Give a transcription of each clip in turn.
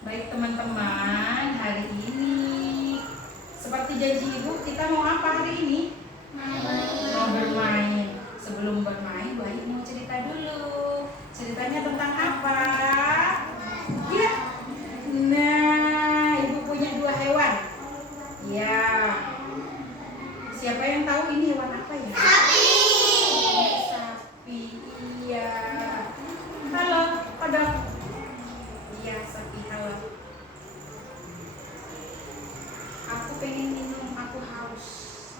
Baik teman-teman, hari ini seperti janji ibu, kita mau apa hari ini? Mau bermain. Sebelum bermain, Bu Ayu mau cerita dulu. Ceritanya tentang apa? Ya. Nah, ibu punya 2 hewan. Ya. Siapa yang tahu ini hewan apa ya? Sapi. Sapi. Iya. Halo, kodok. Iya, sapi, halo. Aku pengen minum, aku haus,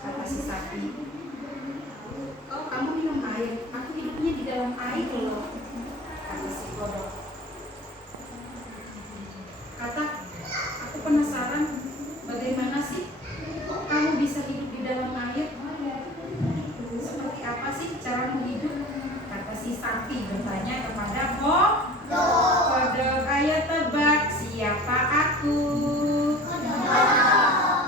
kata si sapi. Oh, kamu minum air? Aku hidupnya di dalam air loh, kata si kodok. Kata, aku penasaran bagaimana sih kok kamu bisa hidup di dalam air? Seperti apa sih caramu hidup? Kata si sapi bertanya kepada kodok. Ayo tebak, siapa aku?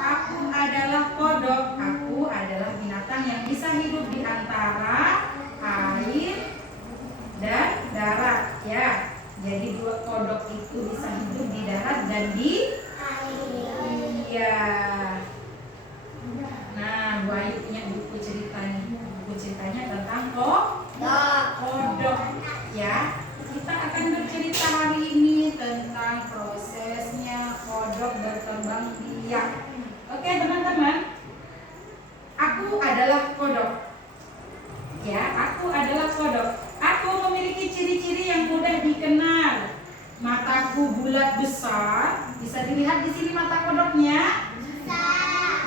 Aku adalah kodok. Aku adalah binatang yang bisa hidup di antara air dan darat, ya. Jadi 2 kodok itu bisa hidup di darat dan di iya. Nah, Bu Ayu punya buku cerita nih. Buku ceritanya tentang kodok, ya. Kita akan bercerita hari ini tentang prosesnya kodok berkembang biak. Oke, teman-teman. Aku adalah kodok. Ya, aku adalah kodok. Aku memiliki ciri-ciri yang mudah dikenal. Mataku bulat besar. Bisa dilihat di sini mata kodoknya?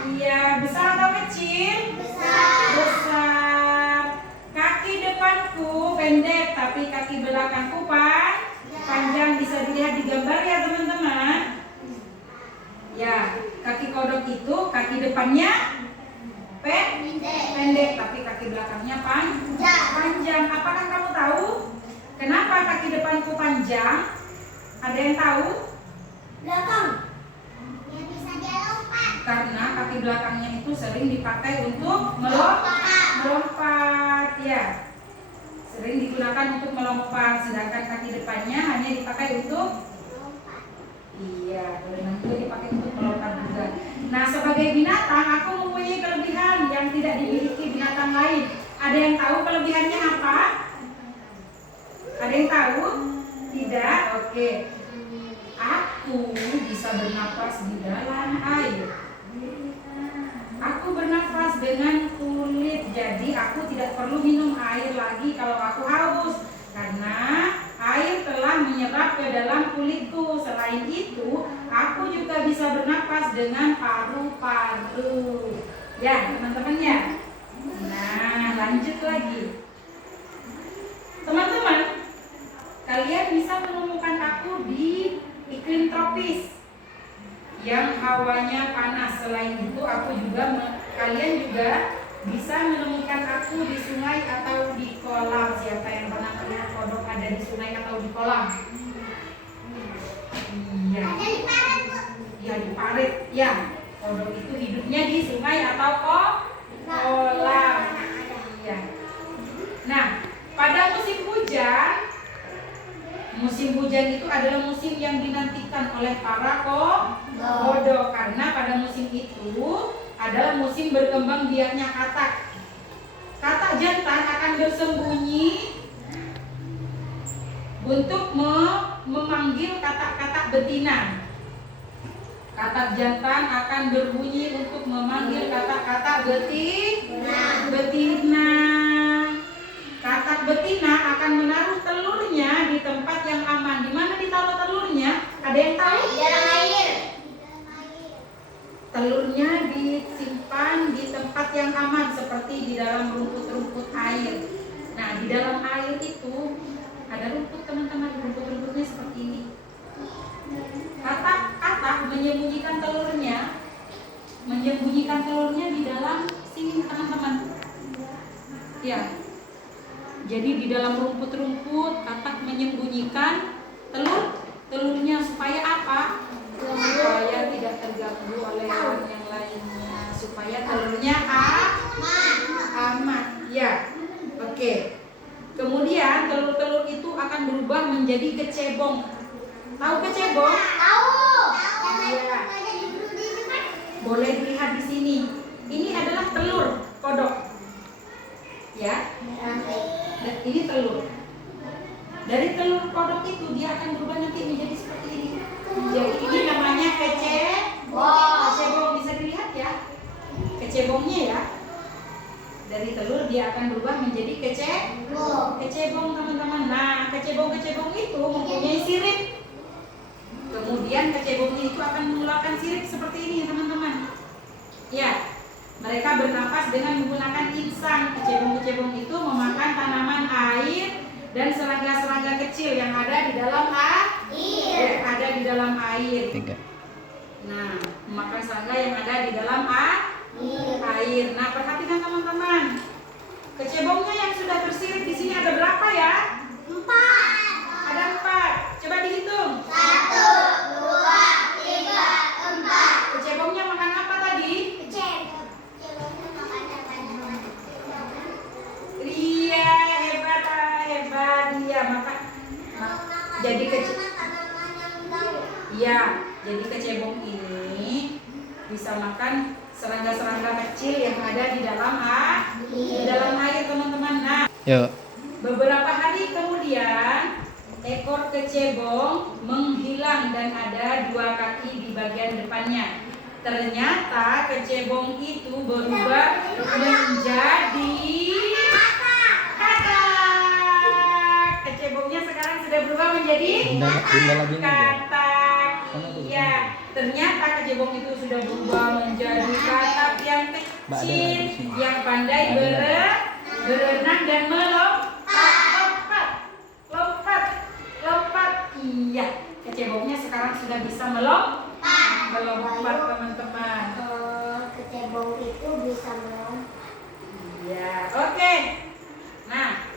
Iya, besar atau kecil? Besar. Kaki depanku pendek, tapi kaki belakangku panjang. Bisa dilihat di gambar ya, teman-teman. Ya, kaki kodok itu kaki depannya pendek, tapi kaki belakangnya panjang. Apakah kamu tahu kenapa kaki depanku panjang? Ada yang tahu? Belakang. Yang bisa dia lompat. Karena kaki belakangnya itu sering dipakai untuk melompat, ya. Sering digunakan untuk melompat, sedangkan kaki depannya hanya dipakai untuk iya, berenang juga dipakai untuk melompat juga. Nah, sebagai binatang aku mempunyai kelebihan yang tidak dimiliki binatang lain. Ada yang tahu kelebihannya apa? Ada yang tahu? Tidak? Oke. Aku bisa bernafas di dalam air. Aku bernafas dengan kulit, jadi aku tidak perlu minum air lagi kalau aku haus, karena air telah menyerap ke dalam kulitku. Selain itu, aku juga bisa bernafas dengan paru-paru. Ya, teman-teman ya. Nah, lanjut lagi. Teman-teman, kalian bisa menemukan aku di iklim tropis yang hawanya panas. Selain itu, kalian juga bisa menemukan aku di sungai atau di kolam. Siapa yang pernah melihat kodok ada di sungai atau di kolam? Iya. Iya, di parit. Ya, kodok itu hidupnya di sungai atau kolam. Iya. Nah, pada musim hujan itu adalah musim yang dinantikan oleh para kodok, karena pada musim itu adalah musim berkembang biaknya katak. Katak jantan akan bersembunyi untuk memanggil katak-katak betina. Katak jantan akan berbunyi untuk memanggil katak-katak betina. Katak betina akan menaruh telurnya di tempat yang aman. Di mana ditaruh telurnya? Ada yang tahu? Di dalam air. Telurnya disimpan di tempat yang aman, seperti di dalam rumput-rumput air. Nah, di dalam air itu ada rumput, teman-teman. Rumput-rumputnya seperti ini. Katak menyembunyikan telurnya di dalam sini, teman-teman. Ya. Jadi di dalam rumput-rumput katak menyembunyikan telurnya supaya apa? Supaya tidak terganggu oleh hewan yang lainnya, supaya telurnya aman. Ya, oke. Kemudian telur-telur itu akan berubah menjadi kecebong. Tahu kecebong? Tahu. Boleh dilihat di sini. Ini adalah telur kodok. Ya. Ini telur. Dari telur kodok itu dia akan berubah nanti menjadi seperti ini. Jadi ini namanya kecebong. Bisa dilihat ya. Kecebongnya ya. Dari telur dia akan berubah menjadi kecebong teman-teman. Nah, kecebong itu mempunyai sirip. Kemudian kecebongnya itu akan mengeluarkan sirip seperti ini teman-teman. Ya, mereka bernapas dengan menggunakan insang. Kecebong itu memakan tanaman air dan serangga-serangga kecil yang ada di dalam air. Nah, memakan serangga yang ada di dalam air. Nah, perhatikan teman-teman. Kecebongnya yang sudah bersirip di sini ada berapa ya? 4. Ada 4. Coba dihitung. 1, 2, 3, 4. Kecebongnya makan apa tadi? Kecebongnya makan tanaman. Iya, hebat. Iya, makan. Jadi Iya, jadi kecebong ini bisa makan serangga-serangga kecil yang ada di dalam air teman-teman. Nah, beberapa hari kemudian ekor kecebong menghilang dan ada 2 kaki di bagian depannya. Ternyata kecebong itu berubah menjadi katak. Kecebongnya sekarang sudah berubah menjadi katak. Iya, ternyata kecebong itu sudah berubah menjadi katak yang kecil, yang pandai berenang dan lompat. Iya, kecebongnya sekarang sudah bisa melompat teman-teman. Kecebong itu bisa melompat. Iya, oke. Nah,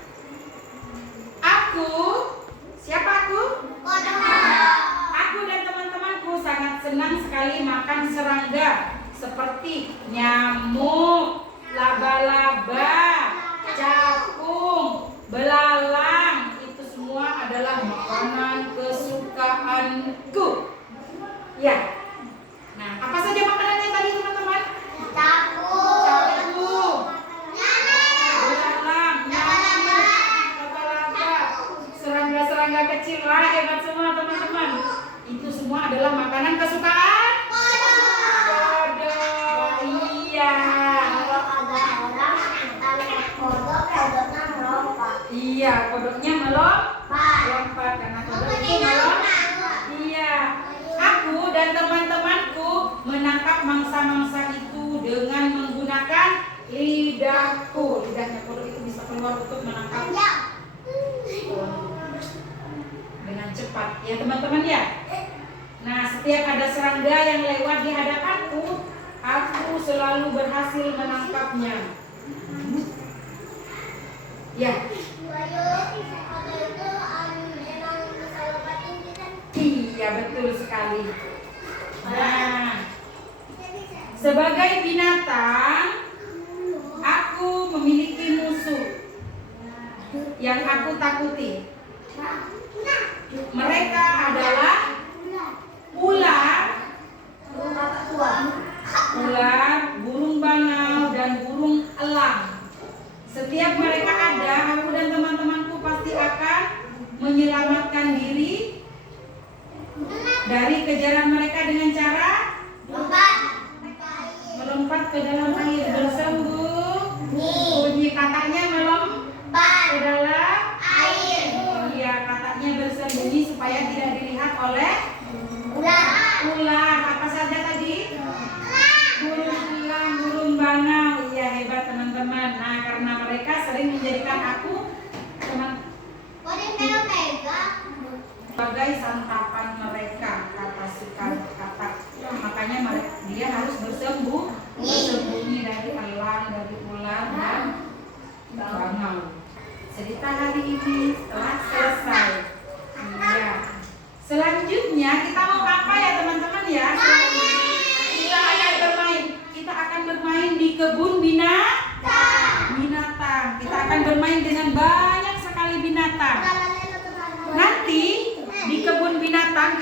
siapa aku? Aku dan teman-temanku sangat senang sekali makan serangga seperti nyamuk, laba-laba, capung, belalang. Itu semua adalah makanan kesukaanku. Ya. Nah, apa saja makanannya tadi teman-teman? Capung, belalang, nyamuk, laba-laba, serangga-serangga kecil. Wah, hebat semua teman-teman. Itu semua adalah makanan kesukaan kodok. Iya. Kalau ada orang tangkap kodoknya melompat. Iya, kodoknya melompat karena kodok itu melompat. Iya. Aku dan teman-temanku menangkap mangsa-mangsa itu dengan menggunakan lidahku. Lidahnya kodok itu bisa keluar untuk menangkap dengan cepat. Ya teman-teman ya. Nah, setiap ada serangga yang lewat di hadapanku, aku selalu berhasil menangkapnya. Ya. Iya, betul sekali. Nah, sebagai binatang, aku memiliki musuh yang aku takuti. Mereka adalah ular, burung bangau, dan burung elang. Setiap mereka ada, aku dan teman-temanku pasti akan menyelamatkan diri dari kejaran mereka dengan cara melompat ke dalam air, bersembunyi. Kataknya melompat ke dalam air. Iya, kataknya bersembunyi supaya tidak dilihat oleh ular. Apa saja tadi? Burung elang, burung bangau. Iya, hebat teman-teman. Nah, karena mereka sering menjadikan aku sebagai santapan mereka, kata katak. Makanya dia harus bersembunyi dari elang, dari ular dan bangau. Cerita hari ini telah selesai. Iya. Selanjutnya kita mau apa ya teman-teman ya? Kita akan bermain di kebun binatang. Kita akan bermain dengan banyak sekali binatang. Nanti di kebun binatang